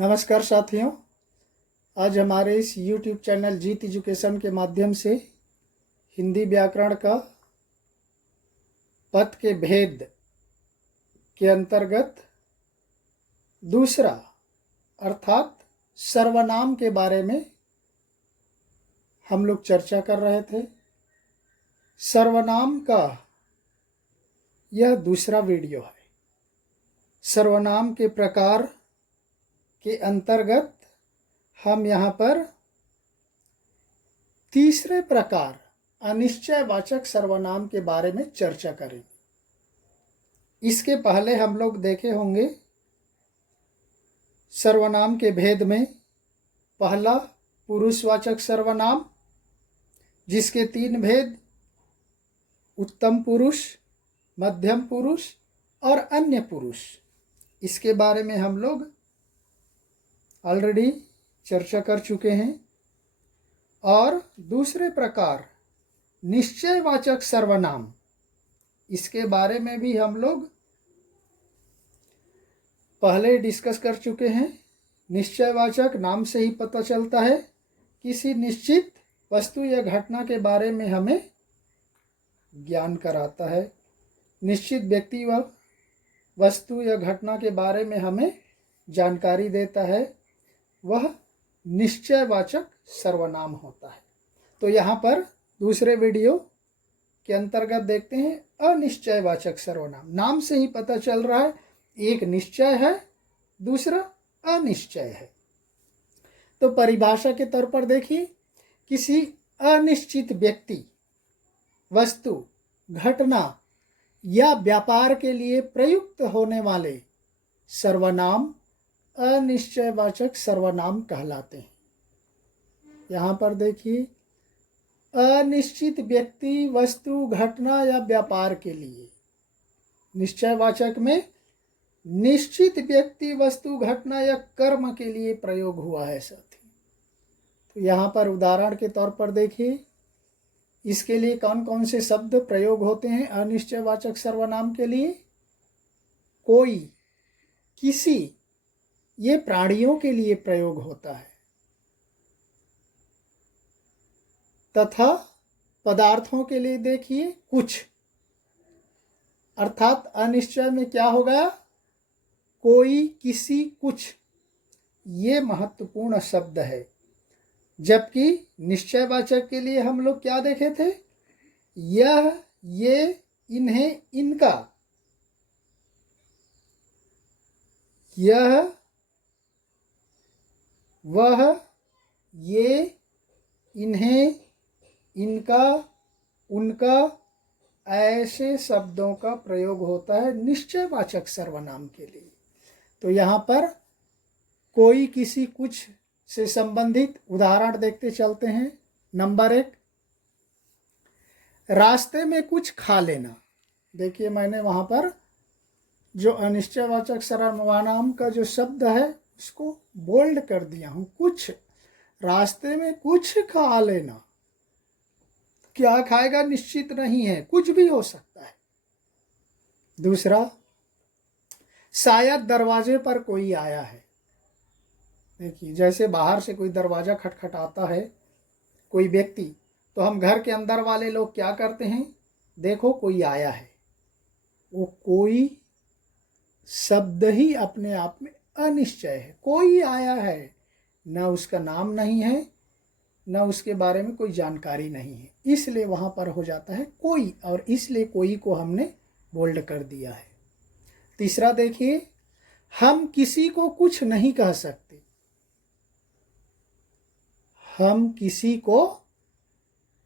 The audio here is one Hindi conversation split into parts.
नमस्कार साथियों, आज हमारे इस YouTube चैनल जीत एजुकेशन के माध्यम से हिंदी व्याकरण का पद के भेद के अंतर्गत दूसरा अर्थात सर्वनाम के बारे में हम लोग चर्चा कर रहे थे। सर्वनाम का यह दूसरा वीडियो है। सर्वनाम के प्रकार के अंतर्गत हम यहाँ पर तीसरे प्रकार अनिश्चयवाचक सर्वनाम के बारे में चर्चा करेंगे। इसके पहले हम लोग देखे होंगे सर्वनाम के भेद में पहला पुरुषवाचक सर्वनाम, जिसके तीन भेद उत्तम पुरुष, मध्यम पुरुष और अन्य पुरुष। इसके बारे में हम लोग ऑलरेडी चर्चा कर चुके हैं। और दूसरे प्रकार निश्चयवाचक सर्वनाम, इसके बारे में भी हम लोग पहले डिस्कस कर चुके हैं। निश्चयवाचक नाम से ही पता चलता है, किसी निश्चित वस्तु या घटना के बारे में हमें ज्ञान कराता है। निश्चित व्यक्ति व वस्तु या घटना के बारे में हमें जानकारी देता है, वह निश्चयवाचक सर्वनाम होता है। तो यहाँ पर दूसरे वीडियो के अंतर्गत देखते हैं अनिश्चयवाचक सर्वनाम। नाम से ही पता चल रहा है, एक निश्चय है, दूसरा अनिश्चय है। तो परिभाषा के तौर पर देखिए, किसी अनिश्चित व्यक्ति, वस्तु, घटना या व्यापार के लिए प्रयुक्त होने वाले सर्वनाम अनिश्चयवाचक सर्वनाम कहलाते हैं। यहाँ पर देखिए, अनिश्चित व्यक्ति, वस्तु, घटना या व्यापार के लिए। निश्चयवाचक में निश्चित व्यक्ति, वस्तु, घटना या कर्म के लिए प्रयोग हुआ है साथी। तो यहाँ पर उदाहरण के तौर पर देखिए, इसके लिए कौन कौन से शब्द प्रयोग होते हैं अनिश्चयवाचक सर्वनाम के लिए। कोई, किसी, ये प्राणियों के लिए प्रयोग होता है, तथा पदार्थों के लिए देखिए कुछ। अर्थात अनिश्चय में क्या हो गया, कोई, किसी, कुछ, ये महत्वपूर्ण शब्द है। जबकि निश्चयवाचक के लिए हम लोग क्या देखे थे, यह, ये, इन्हें, इनका। यह, वह, ये, इन्हें, इनका, उनका, ऐसे शब्दों का प्रयोग होता है निश्चयवाचक सर्वनाम के लिए। तो यहाँ पर कोई, किसी, कुछ से संबंधित उदाहरण देखते चलते हैं। नंबर 1, रास्ते में कुछ खा लेना। देखिए, मैंने वहाँ पर जो अनिश्चयवाचक सर्वनाम का जो शब्द है उसको बोल्ड कर दिया हूँ। कुछ, रास्ते में कुछ खा लेना। क्या खाएगा निश्चित नहीं है, कुछ भी हो सकता है। दूसरा, शायद दरवाजे पर कोई आया है। देखिए, जैसे बाहर से कोई दरवाजा खटखटाता है कोई व्यक्ति, तो हम घर के अंदर वाले लोग क्या करते हैं, देखो कोई आया है। वो कोई शब्द ही अपने आप में अनिश्चय है। कोई आया है, न उसका नाम नहीं है, न उसके बारे में कोई जानकारी नहीं है, इसलिए वहाँ पर हो जाता है कोई, और इसलिए कोई को हमने बोल्ड कर दिया है। तीसरा देखिए, हम किसी को कुछ नहीं कह सकते। हम किसी को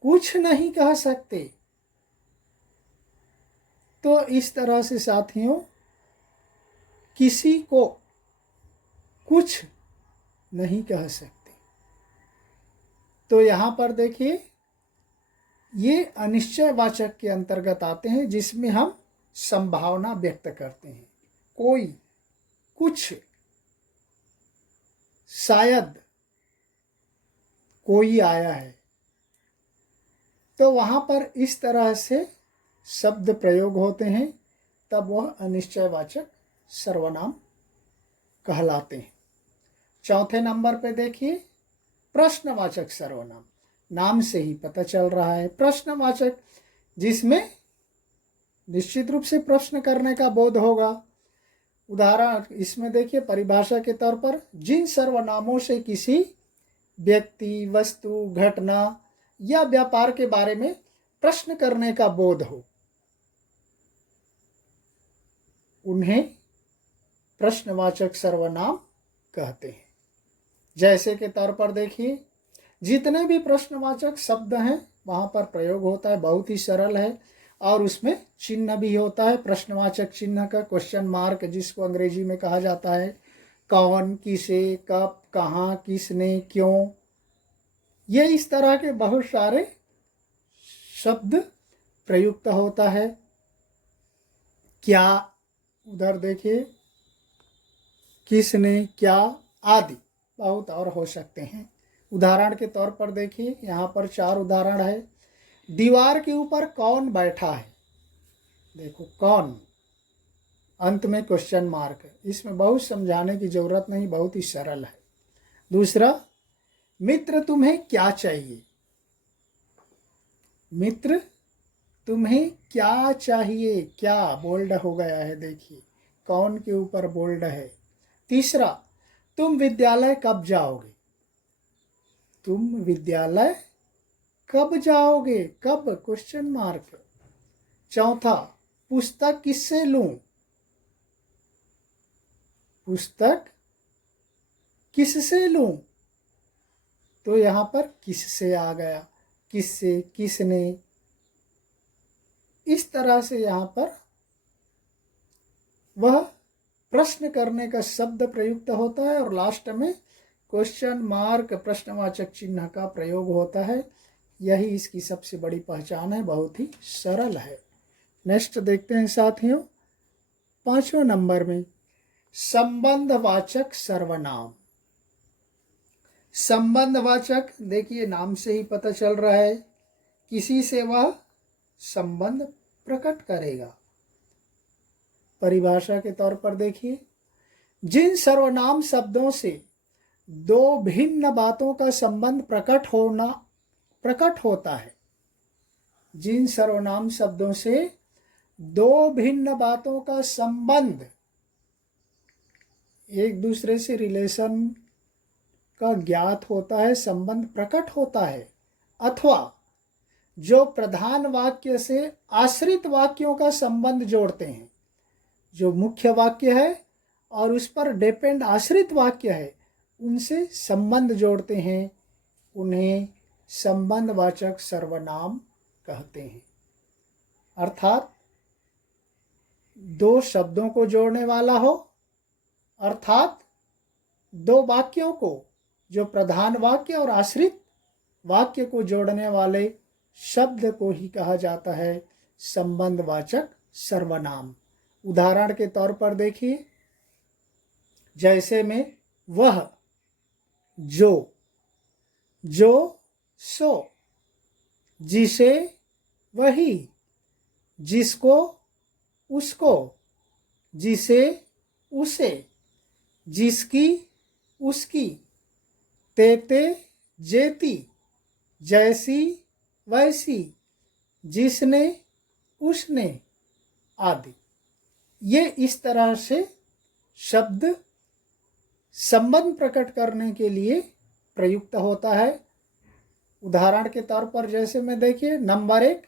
कुछ नहीं कह सकते। तो इस तरह से साथियों, किसी को कुछ नहीं कह सकते। तो यहाँ पर देखिए, ये अनिश्चयवाचक के अंतर्गत आते हैं, जिसमें हम संभावना व्यक्त करते हैं। कोई, कुछ, शायद कोई आया है। तो वहाँ पर इस तरह से शब्द प्रयोग होते हैं, तब वह अनिश्चयवाचक सर्वनाम कहलाते हैं। चौथे नंबर पे देखिए प्रश्नवाचक सर्वनाम, नाम से ही पता चल रहा है प्रश्नवाचक, जिसमें निश्चित रूप से प्रश्न करने का बोध होगा। उदाहरण इसमें देखिए परिभाषा के तौर पर जिन सर्वनामों से किसी व्यक्ति, वस्तु, घटना या व्यापार के बारे में प्रश्न करने का बोध हो, उन्हें प्रश्नवाचक सर्वनाम कहते हैं। जैसे के तौर पर देखिए जितने भी प्रश्नवाचक शब्द हैं वहाँ पर प्रयोग होता है, बहुत ही सरल है, और उसमें चिन्ह भी होता है। प्रश्नवाचक चिन्ह का क्वेश्चन मार्क, जिसको अंग्रेजी में कहा जाता है कौन, किसे, कब, कहाँ, किसने, क्यों, ये इस तरह के बहुत सारे शब्द प्रयुक्त होता है। क्या, उधर देखिए किसने, क्या आदि बहुत और हो सकते हैं। उदाहरण के तौर पर देखिए यहाँ पर 4 उदाहरण है। दीवार के ऊपर कौन बैठा है, देखो कौन, अंत में क्वेश्चन मार्क, इसमें बहुत समझाने की जरूरत नहीं, बहुत ही सरल है। दूसरा, मित्र तुम्हें क्या चाहिए, मित्र तुम्हें क्या चाहिए, क्या बोल्ड हो गया है, देखिए कौन के ऊपर बोल्ड है। तीसरा, तुम विद्यालय कब जाओगे, तुम विद्यालय कब जाओगे, कब क्वेश्चन मार्क। चौथा, पुस्तक किससे लूं, पुस्तक किससे लूं, तो यहाँ पर किससे आ गया, किससे, किसने, इस तरह से यहाँ पर वह प्रश्न करने का शब्द प्रयुक्त होता है और लास्ट में क्वेश्चन मार्क प्रश्नवाचक चिन्ह का प्रयोग होता है। यही इसकी सबसे बड़ी पहचान है, बहुत ही सरल है। नेक्स्ट देखते हैं साथियों 5वें नंबर में संबंधवाचक सर्वनाम। संबंधवाचक देखिए नाम से ही पता चल रहा है किसी से वह संबंध प्रकट करेगा। परिभाषा के तौर पर देखिए जिन सर्वनाम शब्दों से 2 भिन्न बातों का संबंध प्रकट होता है, जिन सर्वनाम शब्दों से 2 भिन्न बातों का संबंध, एक दूसरे से रिलेशन का ज्ञात होता है, संबंध प्रकट होता है, अथवा जो प्रधान वाक्य से आश्रित वाक्यों का संबंध जोड़ते हैं, जो मुख्य वाक्य है और उस पर डिपेंड आश्रित वाक्य है, उनसे संबंध जोड़ते हैं, उन्हें संबंधवाचक सर्वनाम कहते हैं। अर्थात 2 शब्दों को जोड़ने वाला हो, अर्थात 2 वाक्यों को, जो प्रधान वाक्य और आश्रित वाक्य को जोड़ने वाले शब्द को ही कहा जाता है संबंधवाचक सर्वनाम। उदाहरण के तौर पर देखिए जैसे में वह, जो, सो, जिसे, वही, जिसको, उसको, जिसे, उसे, जिसकी, उसकी, तेते, जेती, जैसी, वैसी, जिसने, उसने आदि। ये इस तरह से शब्द संबंध प्रकट करने के लिए प्रयुक्त होता है। उदाहरण के तौर पर जैसे में देखिए नंबर 1,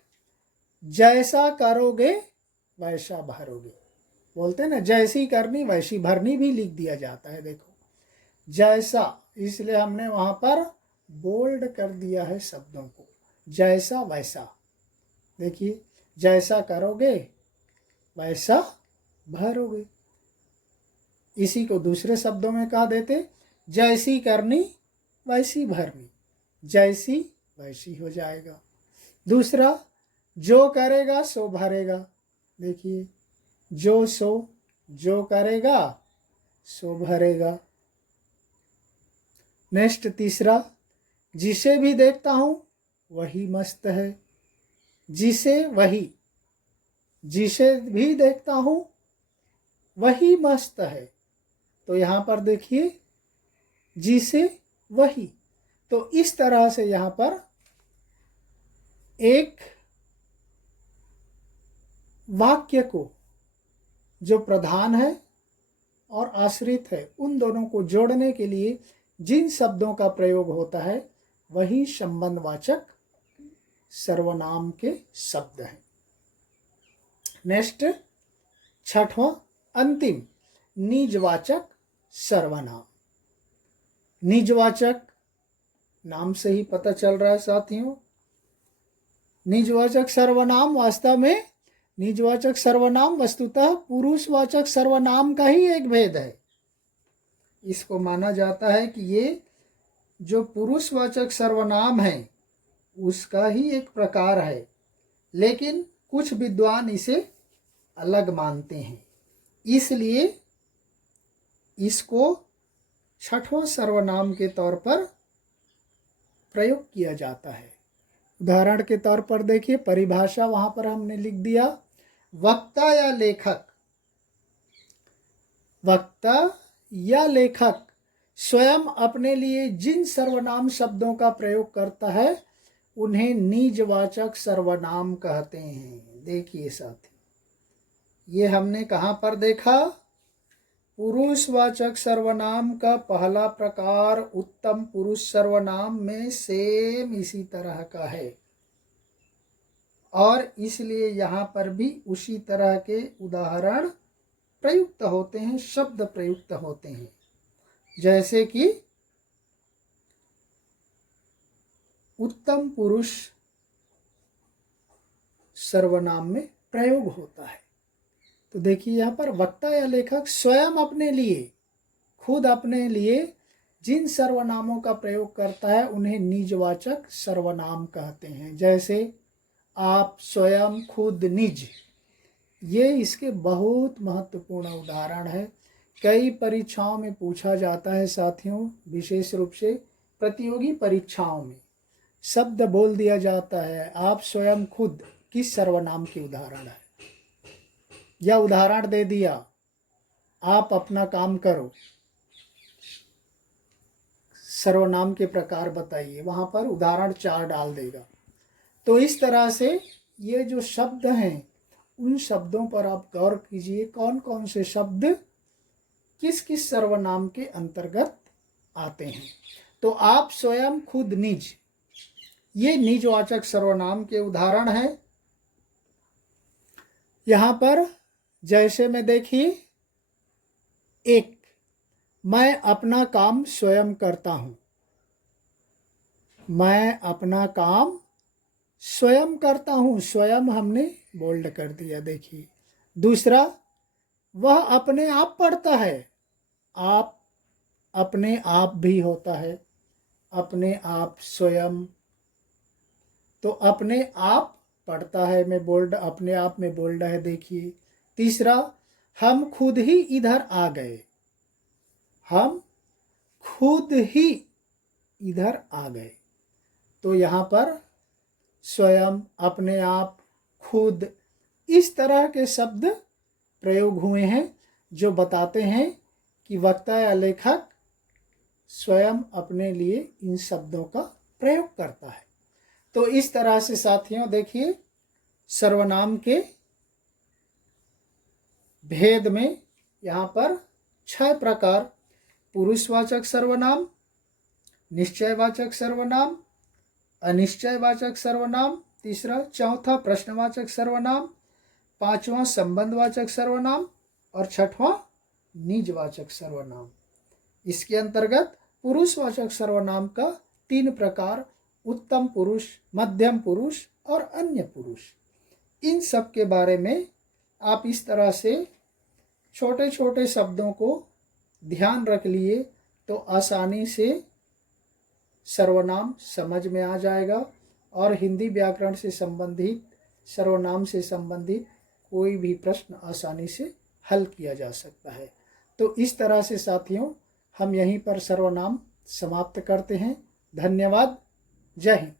जैसा करोगे वैसा भरोगे, बोलते हैं ना जैसी करनी वैसी भरनी, भी लिख दिया जाता है। देखो जैसा, इसलिए हमने वहाँ पर बोल्ड कर दिया है शब्दों को, जैसा वैसा। देखिए जैसा करोगे वैसा भरोगे। इसी को दूसरे शब्दों में कह देते जैसी करनी वैसी भरनी, जैसी वैसी हो जाएगा। दूसरा, जो करेगा सो भरेगा। देखिए जो सो, जो करेगा सो भरेगा। नेक्स्ट तीसरा, जिसे भी देखता हूँ वही मस्त है। जिसे, वही, जिसे भी देखता हूँ वही मस्त है। तो यहाँ पर देखिए जिसे वही। तो इस तरह से यहाँ पर एक वाक्य को जो प्रधान है और आश्रित है उन दोनों को जोड़ने के लिए जिन शब्दों का प्रयोग होता है वही संबंधवाचक सर्वनाम के शब्द हैं। नेक्स्ट, छठवां अंतिम, निजवाचक सर्वनाम। निजवाचक नाम से ही पता चल रहा है साथियों। निजवाचक सर्वनाम वास्तव में निजवाचक सर्वनाम वस्तुतः पुरुषवाचक सर्वनाम का ही एक भेद है। इसको माना जाता है कि ये जो पुरुषवाचक सर्वनाम है उसका ही एक प्रकार है, लेकिन कुछ विद्वान इसे अलग मानते हैं, इसलिए इसको छठवां सर्वनाम के तौर पर प्रयोग किया जाता है। उदाहरण के तौर पर देखिए, परिभाषा वहां पर हमने लिख दिया, वक्ता या लेखक। वक्ता या लेखक स्वयं अपने लिए जिन सर्वनाम शब्दों का प्रयोग करता है उन्हें निजवाचक सर्वनाम कहते हैं। देखिए साथी, ये हमने कहाँ पर देखा? पुरुषवाचक सर्वनाम का पहला प्रकार उत्तम पुरुष सर्वनाम में सेम इसी तरह का है, और इसलिए यहाँ पर भी उसी तरह के उदाहरण प्रयुक्त होते हैं, शब्द प्रयुक्त होते हैं, जैसे कि उत्तम पुरुष सर्वनाम में प्रयोग होता है। तो देखिए यहाँ पर वक्ता या लेखक स्वयं अपने लिए, खुद अपने लिए जिन सर्वनामों का प्रयोग करता है उन्हें निजवाचक सर्वनाम कहते हैं। जैसे आप, स्वयं, खुद, निज, ये इसके बहुत महत्वपूर्ण उदाहरण है। कई परीक्षाओं में पूछा जाता है साथियों, विशेष रूप से प्रतियोगी परीक्षाओं में शब्द बोल दिया जाता है, आप, स्वयं, खुद किस सर्वनाम के उदाहरण है, या उदाहरण दे दिया, आप अपना काम करो, सर्वनाम के प्रकार बताइए, वहां पर उदाहरण 4 डाल देगा। तो इस तरह से ये जो शब्द हैं उन शब्दों पर आप गौर कीजिए, कौन कौन से शब्द किस किस सर्वनाम के अंतर्गत आते हैं। तो आप, स्वयं, खुद, निज, ये निजवाचक सर्वनाम के उदाहरण हैं। यहाँ पर जैसे में देखिए, एक, मैं अपना काम स्वयं करता हूं। मैं अपना काम स्वयं करता हूं, स्वयं हमने बोल्ड कर दिया। देखिए, दूसरा, वह अपने आप पढ़ता है। आप, अपने आप भी होता है, अपने आप, स्वयं, तो अपने आप पढ़ता है में बोल्ड, अपने आप में बोल्ड है। देखिए, तीसरा, हम खुद ही इधर आ गए। हम खुद ही इधर आ गए। तो यहाँ पर स्वयं, अपने आप, खुद, इस तरह के शब्द प्रयोग हुए हैं जो बताते हैं कि वक्ता या लेखक स्वयं अपने लिए इन शब्दों का प्रयोग करता है। तो इस तरह से साथियों देखिए, सर्वनाम के भेद में यहाँ पर 6 प्रकार, पुरुषवाचक सर्वनाम, निश्चयवाचक सर्वनाम, अनिश्चयवाचक सर्वनाम, तीसरा, चौथा प्रश्नवाचक सर्वनाम, पांचवा संबंधवाचक सर्वनाम, और छठवां निजवाचक सर्वनाम। इसके अंतर्गत पुरुषवाचक सर्वनाम का 3 प्रकार, उत्तम पुरुष, मध्यम पुरुष और अन्य पुरुष। इन सब के बारे में आप इस तरह से छोटे छोटे शब्दों को ध्यान रख लिए तो आसानी से सर्वनाम समझ में आ जाएगा, और हिंदी व्याकरण से संबंधित, सर्वनाम से संबंधित कोई भी प्रश्न आसानी से हल किया जा सकता है। तो इस तरह से साथियों हम यहीं पर सर्वनाम समाप्त करते हैं। धन्यवाद। जय हिंद।